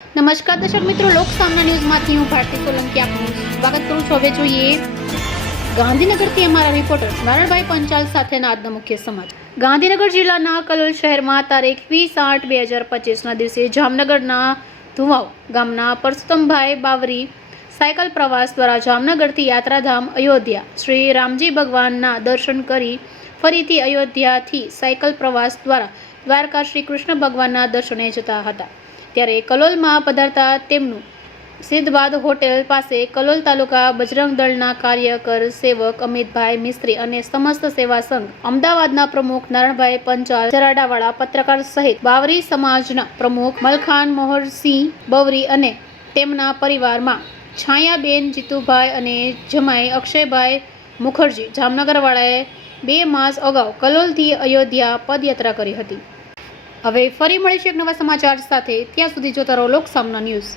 નમસ્કાર દર્શક મિત્રો, લોક સામના ન્યૂઝમાંથી હું ભારતી સોલંકી આપનું સ્વાગત કરું છું. હવે જોઈએ ગાંધીનગરથી અમારા રિપોર્ટર નારણભાઈ પંચાલ સાથેના આજના મુખ્ય સમાચાર. ગાંધીનગર જિલ્લાના કલોલ શહેરમાં તારીખ વીસ આઠ બે હજાર પચીસના દિવસે જામનગરના ધુવાવ ગામના પરસોત્તમભાઈ બાવરી સાયકલ પ્રવાસ દ્વારા જામનગરથી યાત્રાધામ અયોધ્યા. શ્રી રામજી ભગવાનના દર્શન કરી ફરીથી અયોધ્યાથી સાયકલ પ્રવાસ દ્વારા દ્વારકા શ્રી કૃષ્ણ ભગવાનના દર્શને જતા હતા. ત્યારે કલોલમાં પધારતા તેમનું સિદ્ધવાદ હોટેલ પાસે કલોલ તાલુકા બજરંગ દળના કાર્યકર, સેવક અમિતભાઈ મિસ્ત્રી અને સમસ્ત સેવા સંઘ, અમદાવાદના પ્રમુખ નારણભાઈ પંચાલ, જરાડાવાળા પત્રકાર સહિત બાવરી સમાજના પ્રમુખ મલખાન મોહરસિંહ બવરી અને તેમના પરિવારમાં છાયાબેન, જીતુભાઈ અને જમાઈ અક્ષયભાઈ મુખર્જી જામનગરવાળાએ બે માસ અગાઉ કલોલથી અયોધ્યા પદયાત્રા કરી હતી. હવે ફરી મળીશું એક નવા સમાચાર સાથે. ત્યાં સુધી જોતા રહો લોકસામના ન્યૂઝ.